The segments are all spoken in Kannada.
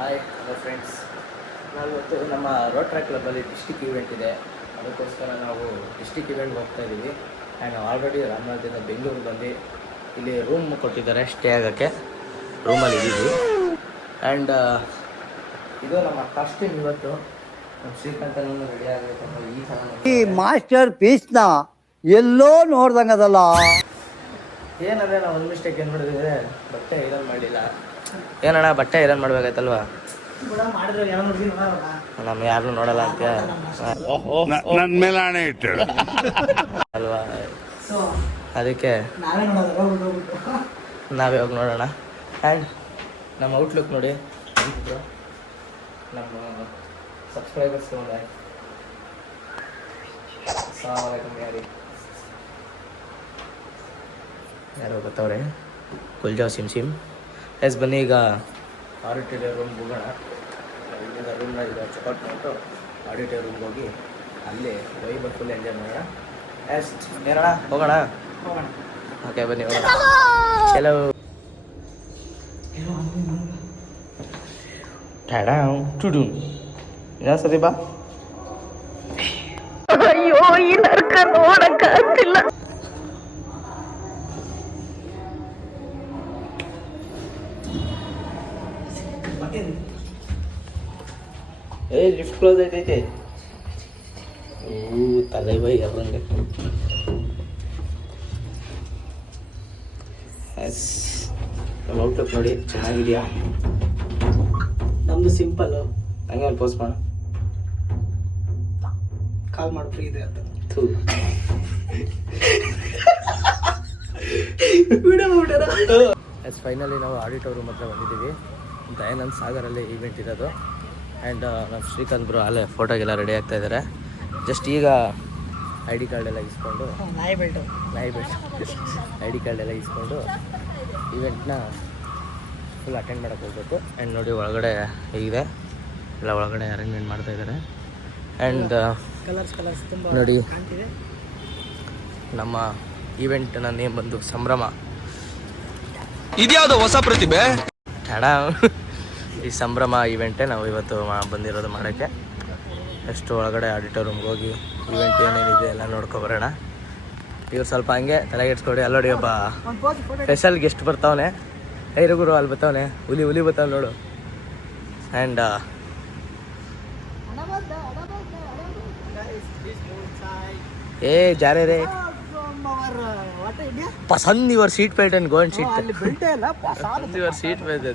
Hi hello friends. ನಾವಿವತ್ತು ನಮ್ಮ ರೋಡ್ ಟ್ರ್ಯಾಕ್ ಕ್ಲಬ್ಬಲ್ಲಿ ಡಿಸ್ಟಿಕ್ ಈವೆಂಟ್ ಇದೆ. ಅದಕ್ಕೋಸ್ಕರ ನಾವು ಡಿಸ್ಟಿಕ್ ಈವೆಂಟ್ಗೆ ಹೋಗ್ತಾ ಇದ್ದೀವಿ. ಆ್ಯಂಡ್ ಆಲ್ರೆಡಿ ರಾಮನಗರದಿಂದ ಬೆಂಗಳೂರು ಬಂದು ಇಲ್ಲಿ ರೂಮ್ ಕೊಟ್ಟಿದ್ದಾರೆ ಸ್ಟೇ ಆಗೋಕ್ಕೆ. ರೂಮಲ್ಲಿ ಇದ್ದೀವಿ. ಆ್ಯಂಡ್ ಇದು ನಮ್ಮ ಕಾಸ್ಟ್ಯೂಮ್ ಇವತ್ತು. ನಮ್ಮ ಶ್ರೀಕಾಂತನೂ ರೆಡಿ ಆಗಬೇಕು. ಈ ಮಾಸ್ಟರ್ ಪೀಸ್ನ ಎಲ್ಲೋ ನೋಡ್ದಂಗದಲ್ಲ. ಏನಂದರೆ ನಾವು ಒಂದು ಮಿಸ್ಟೇಕ್ ಏನು ಮಾಡಿದ್ರೆ ಬಟ್ಟೆ ಐರನ್ ಮಾಡಲಿಲ್ಲ. ಏನಣ್ಣ ಬಟ್ಟೆ ಐರನ್ ಮಾಡ್ಬೇಕಾಯ್ತಲ್ವಾ? ನಮ್ಮ ಯಾರು ನೋಡಲ್ಲ ಅಂತ ನನ್ನ ಮೇಲೆ ಹಣೆ ಇಟ್ಟು ಅಲ್ವಾ, ಅದಕ್ಕೆ ನಾವೇ ಹೋಗಿ ನೋಡೋಣ. ಆ್ಯಂಡ್ ನಮ್ಮ ಔಟ್ಲುಕ್ ನೋಡಿ, ನಮ್ಮ ಸಬ್ಸ್ಕ್ರೈಬರ್ಸ್ ಯಾರೋ ಗೊತ್ತವ್ರೆ ಕುಲ್ಜಾ ಸಿಮ್ ಸಿಮ್. ಎಸ್ ಬನ್ನಿ ಈಗ ಆಡಿಟೋರಿಯಂ ರೂಮ್ಗೆ ಹೋಗೋಣ. ಇಲ್ಲಿಂದ ರೂಮ್ನ ಈಗ ಚೆಕ್ಔಟ್ ಮಾಡಿಬಿಟ್ಟು ಆಡಿಟೋರಿಯಂ ರೂಮ್ಗೆ ಹೋಗಿ ಅಲ್ಲಿ ವೈಬ್ ಫುಲ್ ಎಂಜಾಯ್ ಮಾಡೋಣ. ಎಸ್ ಏನಣ್ಣ ಹೋಗೋಣ? ಓಕೆ ಬನ್ನಿ ಹೋಗೋಣ. ಚಲೋ ಟಾಡಾ ಟುಡು ಇನ್ನೊಂದ್ಸತಿ ಬಾ. ಅಯ್ಯೋ ಈ ನರ್ಕ ನೋಡಕ್ಕಾಗ್ತಿಲ್ಲ. ಏ ಲಿಫ್ಟ್ ಕ್ಲೋಸ್ ಐತೈತೆ. ತಲೆ ಬೈ ಅವ್ರಂಗೆ. ಎಸ್ ನಮ್ಮ ಔಟ್ಲುಕ್ ನೋಡಿ ಚೆನ್ನಾಗಿದೆಯಾ? ನಮ್ದು ಸಿಂಪಲ್ಲು. ಹಂಗೆ ಅಲ್ಲಿ ಪೋಸ್ಟ್ ಮಾಡು. ಕಾಲ್ ಮಾಡಿ ಫ್ರೀ ಇದೆ ಅಂತ. ಎಸ್ ಫೈನಲಿ ನಾವು ಆಡಿಟೋರಿಯಂ ಹತ್ರ ಬಂದಿದ್ದೀವಿ. ದಯಾನಂದ್ ಸಾಗರಲ್ಲಿ ಈವೆಂಟ್ ಇರೋದು. ಆ್ಯಂಡ್ ನಮ್ಮ ಶ್ರೀಕಾಂತ್ ಬ್ರೋ ಅಲ್ಲೇ ಫೋಟೋಗೆಲ್ಲ ರೆಡಿ ಆಗ್ತಾ ಇದ್ದಾರೆ. ಜಸ್ಟ್ ಈಗ ಐ ಡಿ ಕಾರ್ಡ್ ಎಲ್ಲ ಇಸ್ಕೊಂಡು ನಾಯಿ ಬೆಲ್ಟ್ ಐ ಡಿ ಕಾರ್ಡ್ ಎಲ್ಲ ಇಸ್ಕೊಂಡು ಈವೆಂಟ್ನ ಫುಲ್ ಅಟೆಂಡ್ ಮಾಡೋಕ್ಕೆ ಹೋಗ್ಬೇಕು. ಆ್ಯಂಡ್ ನೋಡಿ ಒಳಗಡೆ ಹೇಗಿದೆ ಎಲ್ಲ ಒಳಗಡೆ ಅರೇಂಜ್ಮೆಂಟ್ ಮಾಡ್ತಾ ಇದ್ದಾರೆ. ಆ್ಯಂಡ್ ನೋಡಿ ನಮ್ಮ ಈವೆಂಟ್ನ ನೇಮ್ ಬಂದು ಸಂಭ್ರಮ. ಇದ್ಯಾವುದು ಹೊಸ ಪ್ರತಿಭೆ ಅಣ್ಣ, ಈ ಸಂಭ್ರಮ ಈವೆಂಟೇ ನಾವು ಇವತ್ತು ಬಂದಿರೋದು ಮಾಡೋಕ್ಕೆ. ಎಷ್ಟು ಒಳಗಡೆ ಆಡಿಟೋರಿಯಂಗೆ ಹೋಗಿ ಈವೆಂಟ್ ಏನೇನಿದೆ ಎಲ್ಲ ನೋಡ್ಕೊಬರೋಣ. ಇವ್ರು ಸ್ವಲ್ಪ ಹಂಗೆ ತಲೆಗೆಡ್ಸ್ಕೊಡಿ. ಅಲ್ಲೋಡಿ ಒಬ್ಬ ಸ್ಪೆಷಲ್ ಗೆಸ್ಟ್ ಬರ್ತಾವನೆ. ಐರಗುರು ಅಲ್ಲಿ ಬರ್ತಾವನೆ, ಹುಲಿ ಬರ್ತಾವೆ ನೋಡು. ಆ್ಯಂಡ್ ಏ ಜಾರೇ ರೇ ಪಸಂದ್ your seat belt and go and seat your seat belt.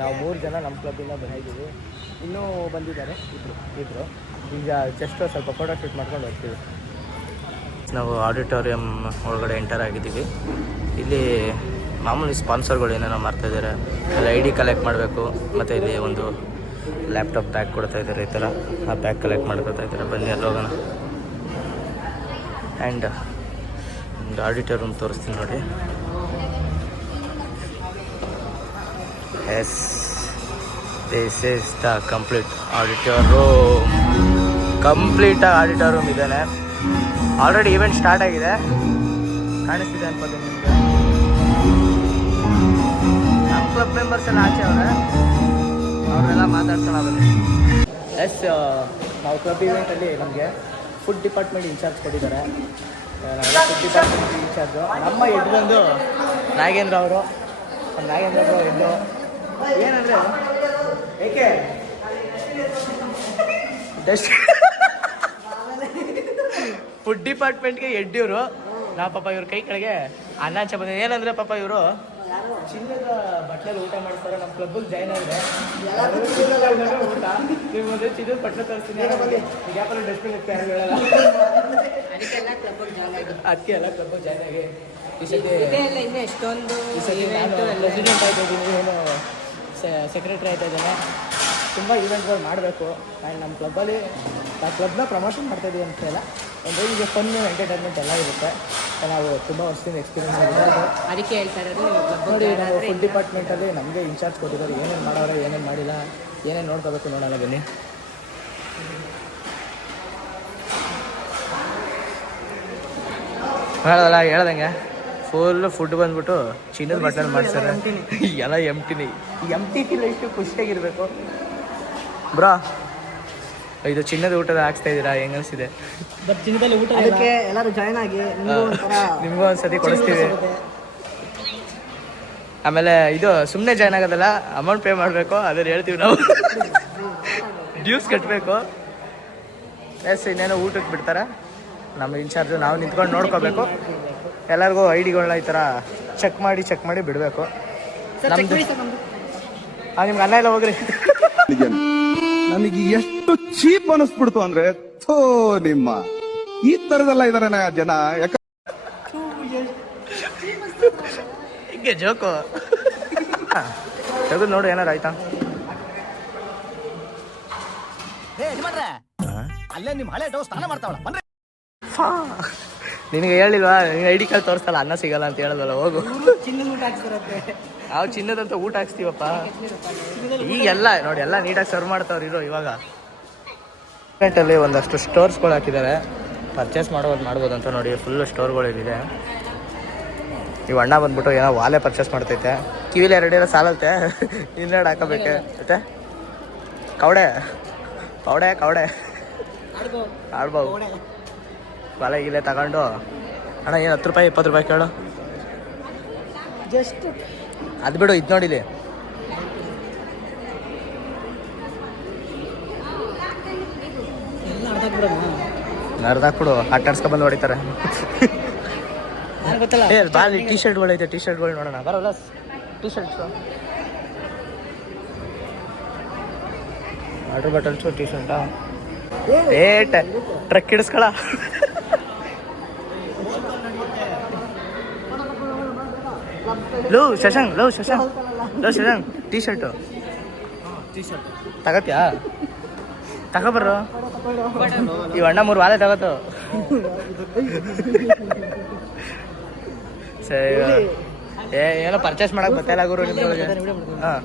ನಾವು 3 ಜನ ನಮ್ಮ ಕ್ಲಬ್ಬಿಂದ ಬಂದಿದ್ದೀವಿ. ಇನ್ನೂ ಬಂದಿದ್ದಾರೆ ಇಬ್ಬರು. ಈಗ ಜಸ್ಟ್ ಸ್ವಲ್ಪ ಫೋಟೋ ಶೂಟ್ ಮಾಡ್ಕೊಂಡು ಹೋಗ್ತೀವಿ. ನಾವು ಆಡಿಟೋರಿಯಂ ಒಳಗಡೆ ಎಂಟರ್ ಆಗಿದ್ದೀವಿ. ಇಲ್ಲಿ ಮಾಮೂಲಿ ಸ್ಪಾನ್ಸರ್ಗಳು ಏನೇನೋ ಮಾಡ್ತಾಯಿದ್ದಾರೆ. ಅಲ್ಲಿ ಐ ಡಿ ಕಲೆಕ್ಟ್ ಮಾಡಬೇಕು. ಮತ್ತು ಇಲ್ಲಿ ಒಂದು ಲ್ಯಾಪ್ಟಾಪ್ ಬ್ಯಾಗ್ ಕೊಡ್ತಾ ಇದ್ದಾರೆ. ಈ ಥರ ಆ ಬ್ಯಾಗ್ ಕಲೆಕ್ಟ್ ಮಾಡ್ಕೊತಾ ಇದ್ದಾರೆ. ಬನ್ನಿ ಅಲ್ಲಿ ಹೋಗೋಣ. ಆ್ಯಂಡ್ ಒಂದು ಆಡಿಟೋರಿಯಂ ತೋರಿಸ್ತೀನಿ ನೋಡಿ. Yes this is the complete auditorium. ಕಂಪ್ಲೀಟಾಗಿ ಆಡಿಟೋರಿಯಂ ಇದ್ದಾನೆ. ಆಲ್ರೆಡಿ ಈವೆಂಟ್ ಸ್ಟಾರ್ಟ್ ಆಗಿದೆ. ಕಾಣಿಸ್ತಿದೆ ಅನ್ಬೋದು ನಿಮಗೆ. ನಮ್ಮ ಕ್ಲಬ್ ಮೆಂಬರ್ಸ್ ಎಲ್ಲ ಆಚೆ ಅವರೆಲ್ಲ ಮಾತಾಡ್ಸೋಣ ಬನ್ನಿ. ಎಸ್ ನಾವು ಕ್ಲಬ್ ಈವೆಂಟಲ್ಲಿ ನಮಗೆ ಫುಡ್ ಡಿಪಾರ್ಟ್ಮೆಂಟ್ ಇನ್ಚಾರ್ಜ್ ಕೊಟ್ಟಿದ್ದಾರೆ. ಫುಡ್ ಡಿಪಾರ್ಟ್ಮೆಂಟ್ ಇನ್ಚಾರ್ಜು ನಮ್ಮ ಹೆಡ್ ಬಂದು ನಾಗೇಂದ್ರ ಅವರು. ನಾಗೇಂದ್ರ ಅವರು ಹೆಡ್ಡು ಏನಂದರೆ ಏಕೆ ಫುಡ್ ಡಿಪಾರ್ಟ್ಮೆಂಟ್ಗೆ ಹೆಡ್ ಇವರು. ನಾವು ಪಾಪ ಇವ್ರ ಕೈ ಕೆಳಗೆ ಅನ್ನ ಚಪಾತಿ. ಏನಂದರೆ ಪಾಪ ಇವರು ಚಿನ್ನದ ಬಟ್ಲಲ್ಲಿ ಊಟ ಮಾಡ್ತಾರೆ. ನಮ್ಮ ಕ್ಲಬ್ಬಿಗೆ ಜಾಯ್ನ್ ಆದರೆ ಊಟ ನೀವು ಮುಂದೆ ಚಿನ್ನದ ಬಟ್ಲೆ ತರಿಸ್ತೀನಿ. ಈಗ ಯಾಕಂದ್ರೆ ಡಸ್ಟ್ಬಿನ್ ಇತ್ತು ಯಾರು ಹೇಳಲ್ಲ. ಅದಕ್ಕೆ ಎಲ್ಲ ಕ್ಲಬ್ಬಿಗೆ ಜಾಯ್ನ್ ಆಗಿ ಈ ಸತಿ ನಾನು ಪ್ರೆಸಿಡೆಂಟ್ ಆಯ್ತಾ ಇದ್ದೀನಿ, ಏನು ಸೆಕ್ರೆಟ್ರಿ ಆಯ್ತಾ ಇದ್ದೇನೆ. ತುಂಬ ಈವೆಂಟ್ಗಳು ಮಾಡಬೇಕು. ಆ್ಯಂಡ್ ನಮ್ಮ ಕ್ಲಬ್ಬಲ್ಲಿ ನಾವು ಕ್ಲಬ್ನ ಪ್ರಮೋಷನ್ ಮಾಡ್ತಾಯಿದ್ದೀವಿ ಅಂತ ಹೇಳ. ಅಂದರೆ ಈಗ ಫನ್ನು ಎಂಟರ್ಟೈನ್ಮೆಂಟ್ ಎಲ್ಲ ಇರುತ್ತೆ. ನಾವು ತುಂಬ ವರ್ಷದಿಂದ ಎಕ್ಸ್ಪೀರಿಯನ್ಸ್ ಮಾಡಿರೋದು. ಅದಕ್ಕೆ ಹೇಳ್ತಾ ಇರೋದು ನೋಡಿ, ನಾವು ಫುಡ್ ಡಿಪಾರ್ಟ್ಮೆಂಟಲ್ಲಿ ನಮಗೆ ಇನ್ಚಾರ್ಜ್ ಕೊಟ್ಟಿದ್ದಾರೆ. ಏನೇನು ಮಾಡೋರೆ ಏನೇನು ಮಾಡಿಲ್ಲ ಏನೇನು ನೋಡ್ಕೋಬೇಕು ನೋಡೋಣ ಬನ್ನಿ. ಹೇಳ್ದಂಗೆ ಫುಲ್ ಫುಡ್ ಬಂದ್ಬಿಟ್ಟು ಚಿನ್ನದ ಬಟ್ಟಲ್ಲಿ ಮಾಡ್ತಾರೆ ಎಲ್ಲ ಎಂಟಿನಿ ಎಷ್ಟು ಖುಷಿಯಾಗಿರ್ಬೇಕು ಬ್ರಾ. ಇದು ಚಿನ್ನದ ಊಟದ ಹಾಕ್ಸ್ತಾ ಇದ್ದೀರಾ, ಹೆಂಗ್ ಅನ್ಸಿದೆ? ಚಿನ್ನದಲ್ಲಿ ಊಟ ಅದಕ್ಕೆ ಎಲ್ಲರೂ ಜಾಯ್ನ್ ಆಗಿ ನಿಮಗೂ ಒಂದ್ಸತಿ ಕೊಡಿಸ್ತೀವಿ. ಆಮೇಲೆ ಇದು ಸುಮ್ಮನೆ ಜಾಯ್ನ್ ಆಗೋದಲ್ಲ, ಅಮೌಂಟ್ ಪೇ ಮಾಡಬೇಕು, ಅದನ್ನು ಹೇಳ್ತೀವಿ ನಾವು. ಡ್ಯೂಸ್ ಕಟ್ಟಬೇಕು. ಎಸ್ ಇನ್ನೇನೋ ಊಟಕ್ಕೆ ಬಿಡ್ತಾರೆ, ನಮ್ಮ ಇನ್ಚಾರ್ಜು ನಾವು ನಿಂತ್ಕೊಂಡು ನೋಡ್ಕೋಬೇಕು. ಎಲ್ಲರಿಗೂ ಐಡಿಗಳನ್ನ ಈ ಥರ ಚೆಕ್ ಮಾಡಿ ಬಿಡಬೇಕು. ನಮ್ಮದು ನಿಮ್ಗೆ ಅನ್ನ ಎಲ್ಲ ಹೋಗ್ರಿ. ನನಗೆ ಎಷ್ಟು ಚೀಪ್ ಅನಿಸ್ಬಿಡ್ತು ಅಂದ್ರೆ, ಥೋ ನಿಮ್ಮ ಈ ತರದೆಲ್ಲ ಇದಾರೆ ಜನ. ಹಿಂಗೆ ಜೋಕು ತೆಗೆದು ನೋಡು ಏನಾರು ಆಯ್ತಾ. ಅಲ್ಲೇ ನಿಮ್ಮ ಹಳೆ ಡೌ ಸ್ನಾನ ಮಾಡ್ತಾವಳ. ನಿನಗೆ ಹೇಳಿಲ್ವಾ, ನಿನಗೆ ಐಡಿ ಕಾರ್ಡ್ ತೋರಿಸ್ತಲ್ಲ ಅನ್ನ ಸಿಗಲ್ಲ ಅಂತ ಹೇಳಲ್ವಲ್ಲ, ಹೋಗು. ಚಿನ್ನದ ಊಟ ಹಾಕ್ಸಿರತ್ತೆ. ನಾವು ಚಿನ್ನದಂತ ಊಟ ಹಾಕ್ಸ್ತೀವಪ್ಪ. ಈಗೆಲ್ಲ ನೋಡಿ ಎಲ್ಲ ನೀಟಾಗಿ ಸರ್ವ್ ಮಾಡ್ತಾವ್ರು ಇರೋ. ಇವಾಗ ಅಲ್ಲಿ ಒಂದಷ್ಟು ಸ್ಟೋರ್ಸ್ಗಳು ಹಾಕಿದ್ದಾರೆ, ಪರ್ಚೇಸ್ ಮಾಡ್ಬೋದು ಅಂತ ನೋಡಿ. ಫುಲ್ಲು ಸ್ಟೋರ್ಗಳಿದೆ. ಇವು ಅಣ್ಣ ಬಂದ್ಬಿಟ್ಟು ಏನೋ ವಾಲೆ ಪರ್ಚೇಸ್ ಮಾಡ್ತೈತೆ. ಕಿವಿಲಿ 2 ಏನೋ ಸಾಲತ್ತೆ, ಇನ್ನೆರಡು ಹಾಕೋಬೇಕೆ ಮತ್ತೆ. ಕವಡೆ ಆಡ್ಬೋದು. ವಾಲೆ ಗಿಲೆ ತಗೊಂಡು ಅಣ್ಣ ಏನು 10 ರೂಪಾಯಿ 20 ರೂಪಾಯಿ ಕೇಳು. ಜಸ್ಟ್ ಅದು ಬಿಡು, ಇದು ನೋಡಿಲಿ ನರ್ದಾಕ್ಬಿಡು. ಆಟಾಡ್ಸ್ಕೊಂಡ್ಬಂದು ಹೊಡಿತಾರೆ. ಗೊತ್ತಲ್ಲ ಬಾಲಿ ಟಿ ಶರ್ಟ್ಗಳೈತೆ, ಟಿ ಶರ್ಟ್ಗಳು ನೋಡೋಣ. ಬರೋಲ್ಲ T shirts, water bottles, T ಶರ್ಟಾ. ಟ್ರಕ್ ಹಿಡಿಸ್ಕೊಳ. ಲೋ ಶಶಾಂಕ್ ಟಿ ಶರ್ಟು ತಗತ್ಯಾ? ತಗೊಬರ್ರು. ಇವ್ ಅಣ್ಣ 3 ವಾಲೆ ತಗೋತು. ಸರಿ, ಏನೋ ಪರ್ಚೇಸ್ ಮಾಡಕ್ ಗೊತ್ತಿಲ್ಲ ಗುರು ನಿಮ್ಗೆ. ಹಾಂ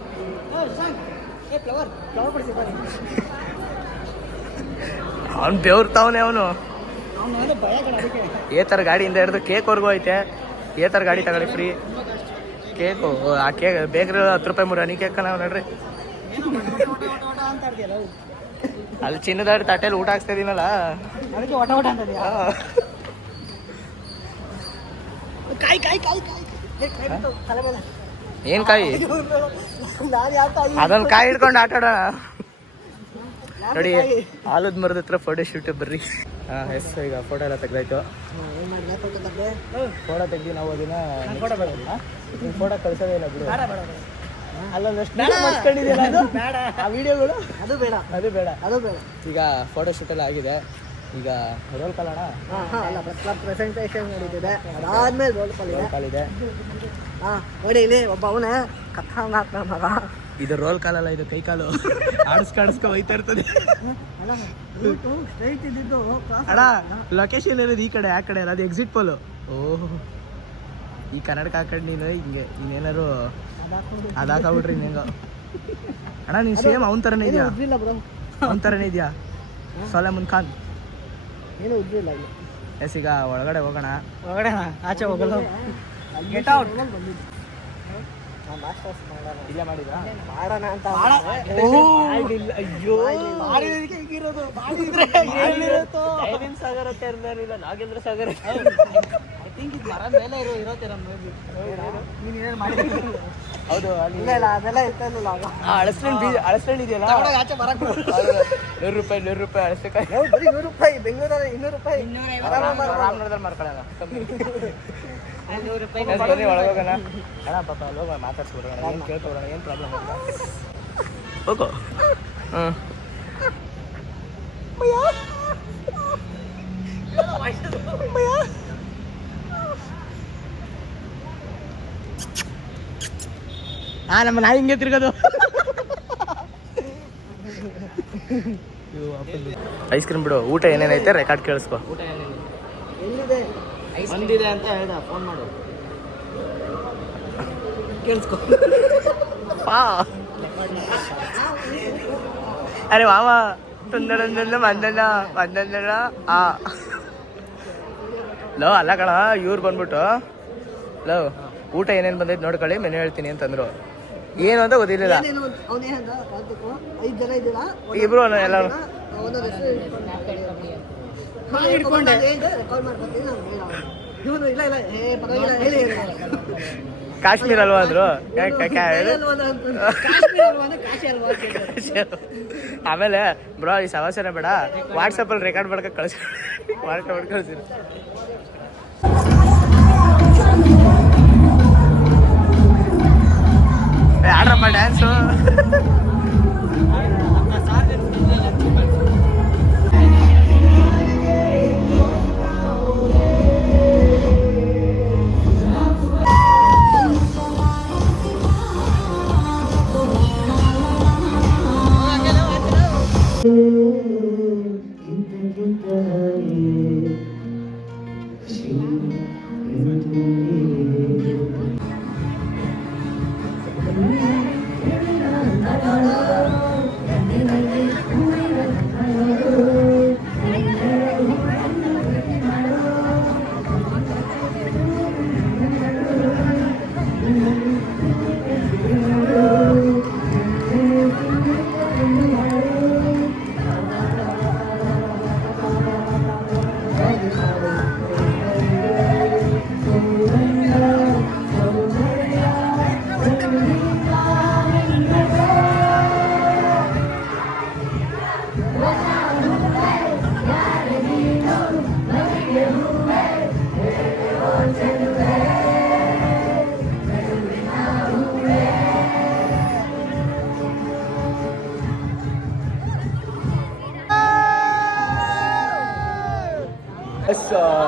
ಅವ್ನು ಬೆವ್ರ್ತಾವನೆ ಅವನು. ಥರ ಗಾಡಿಯಿಂದ ಹಿಡಿದು ಕೇಕ್ವರೆಗೂ ಐತೆ. ಥರ ಗಾಡಿ ತಗೊಳ್ಳಿ ಫ್ರೀ ಕೇಕು. ಆ ಕೇಕ್ ಬೇಕ್ರಿ 10 ರೂಪಾಯಿ 3 ಹನಿ ಕೇಕ್ ನಾವು ನೋಡ್ರಿ. ಅಲ್ಲಿ ಚಿನ್ನದ ತಟ್ಟೆಲಿ ಊಟ ಹಾಕ್ಸ್ತಾ ಇದೀನಲ್ಲ, ಏನ್ ಕಾಯಿ? ಅದೊಂದು ಕಾಯಿ ಹಿಡ್ಕೊಂಡು ಆಟ ಆಡೋಣ ನೋಡಿ. ಆಲದ ಮರದ ಹತ್ರ ಫೋಟೋ ಶೂಟ್ ಬರ್ರಿ. ಹಾಂ ಎಸ್, ಈಗ ಫೋಟೋ ಎಲ್ಲ ತೆಗ್ದಾಯ್ತು. ಫೋಟೋ ತೆಗ್ದು ನಾವು ಅದನ್ನ ಫೋಟೋ ಕಳ್ಸೋದೇ ಇಲ್ಲ ಬಿಡು. ಅಲ್ಲೊಂದಷ್ಟು ಆ ವಿಡಿಯೋಗಳು ಅದು ಬೇಡ. ಈಗ ಫೋಟೋ ಶೂಟ್ ಎಲ್ಲ ಆಗಿದೆ. ಈಗ ರೋಲ್ ಕಾಲ್ ಅಣ್ಣ. ಪ್ರೆಸೆಂಟೇಷನ್ ನಡೀತಿದೆ, ಅದಾದ್ಮೇಲೆ ರೋಲ್ ಕಾಲ್ ಇದೆ. ನೋಡಿ ಇಲ್ಲಿ ಒಬ್ಬ ಅವನೇ ಕಥಾ ಮಗ. ಇದು ರೋಲ್ ಕಾಲಲ್ಲ, ಇದು ಕೈ ಕಾಲು. ಆಡಿಸ್ಕೊ ಹೋಯ್ತಾ ಇರ್ತದೆ ಅಣ್ಣ. ಲೊಕೇಶನ್ ಇರೋದು ಈ ಕಡೆ, ಆ ಕಡೆ ಅಲ್ಲ, ಅದು ಎಕ್ಸಿಟ್ ಪೋಲು. ಓಹ್, ಈ ಕನ್ನಡಕ ಹಾಕೊಂಡು ನೀನು ಹಿಂಗೆ ಇನ್ನೇನಾರು ಅದಾಕಾಗ್ಬಿಟ್ರಿ ಇನ್ನೇಂಗ. ಅಣ್ಣ ನೀನು ಸೇಮ್ ಅವನ ಥರನೇ ಇದೆಯಾ? ಅವನ ಥರನೇ ಇದೆಯಾ ಸೊಲಮನ್ ಖಾನ್? ಏನು ಉದ್ದಿಲ್ಲ. ಎಸ್, ಈಗ ಒಳಗಡೆ ಹೋಗೋಣ. ಆಚೆ ಹೋಗಲ್ಲ. Get out. ಇಲ್ಲೇ ಮಾಡಿದ್ರಾ? ಮಾಡೋಣ ಅಂತ. ಅಯ್ಯೋ, ಸಾಗರ ತೆರೆದಿಲ್ಲ, ನಾಗೇಂದ್ರ ಸಾಗರ. ಹೌದು, ಅಳಸ್ಕೊಂಡು ಇದೆಯಲ್ಲ, 100 ರೂಪಾಯಿ ಅಳಸಕಾಯಿ. 100 ರೂಪಾಯಿ ಬೆಂಗಳೂರಲ್ಲಿ 200 ರೂಪಾಯಿ. ರಾಮನಗರದಲ್ಲಿ ಮಾರ್ಕೊಳ್ಳೋಣ. ಬನ್ನಿ ಒಳಗೋಗೋಣ. ಅಣ್ಣ ಪಾಪ ಅಲ್ವ ಮಾತಾಡ್ಸ್ಬಿಡೋಣ, ಏನು ಕೇಳ್ಕೊಬಿಡೋಣ, ಏನು ಪ್ರಾಬ್ಲಮ್ ಇಲ್ಲ. ಹೋಗೋ. ನಮ್ಮ ನಾಯಿ ಹಿಂಗೆ ತಿರ್ಗೋದು. ಐಸ್ ಕ್ರೀಮ್ ಬಿಡು, ಊಟ ಏನೇನೈತೆ ರೆಕಾರ್ಡ್ ಕೇಳಿಸ್ಕೊ. ಊಟ ಎಲ್ಲಿದೆ? ಬಂದಿದೆ ಅಂತ ಹೇಳ್ದ, ಫೋನ್ ಮಾಡು ಕೇಳಿಸ್ಕೊ. ಅರೆ ಮಾಮ ತುಂದಡ ಮಂದಣ್ಣ ಲೋ ಅಲ್ಲ ಕಣ. ಇವ್ರು ಬಂದ್ಬಿಟ್ಟು ಲವ್ ಊಟ ಏನೇನು ಬಂದೈತೆ ನೋಡ್ಕೊಳ್ಳಿ ಮೆನು ಹೇಳ್ತೀನಿ ಅಂತಂದ್ರು. ಏನು ಅಂತ ಗೊತ್ತಿರಲಿಲ್ಲ. ಅವನೇನಂದ ಕಾರ್ತಿಕ್ 5 ಜನ ಇದ್ದೀರಾ ಇಬ್ರು ಎಲ್ಲ ಒಂದೊಂದು ರೆಕಾರ್ಡ್ ಮಾಡ್ಕೊತೀನಿ ನಾನು ಇವನು ಇಲ್ಲ ಇಲ್ಲ ಪರವಾಗಿಲ್ಲ ಹೇಳಿ ಕಾಶ್ಮೀರ ಅಲ್ವಾ ಅಂದ್ರು. ಆಮೇಲೆ ಬ್ರೋ ಈ ಸಮಸ್ಯೆನೇ ಬೇಡ, ವಾಟ್ಸಪ್ಪಲ್ಲಿ ರೆಕಾರ್ಡ್ ಮಾಡ್ಕೊಂಡು ಕಳಿಸಿ. ಆಡ್ರಪ್ಪ ಡ್ಯಾನ್ಸು.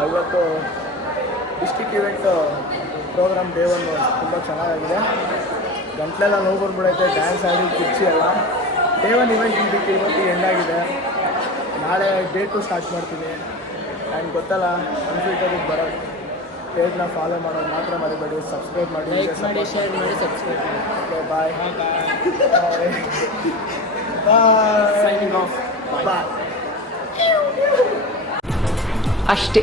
ಇವತ್ತು ಡಿಸ್ಟಿಕ್ ಇವೆಂಟ್ ಪ್ರೋಗ್ರಾಮ್ ಡೇ 1 ತುಂಬ ಚೆನ್ನಾಗಿದೆ. ಗಂಟ್ಲೆಲ್ಲ ನೋವು ಬಂದ್ಬಿಡೈತೆ, ಡ್ಯಾನ್ಸ್ ಆಡಿ ಕಿಚ್ಚಿ ಎಲ್ಲ. ಡೇ 1 ಇವೆಂಟ್ ಇದಕ್ಕೆ ಇವತ್ತು ಎಂಡಾಗಿದೆ. ನಾಳೆ ಡೇ 2 ಸ್ಟಾರ್ಟ್ ಮಾಡ್ತೀನಿ. ಆ್ಯಂಡ್ ಗೊತ್ತಲ್ಲ ಕಂಪ್ಯೂಟರಿಗೆ ಬರೋದು, ಪೇಜ್ನ ಫಾಲೋ ಮಾಡೋದು ಮಾತ್ರ ಮರಿಬೇಡಿ. ಸಬ್ಸ್ಕ್ರೈಬ್ ಮಾಡಿ, ಲೈಕ್ ಮಾಡಿ, ಶೇರ್ ಮಾಡಿ, ಸಬ್ಸ್ಕ್ರೈಬ್ ಮಾಡಿ. ಬಾಯ್ ಬಾಯ್. ಅಷ್ಟೇ.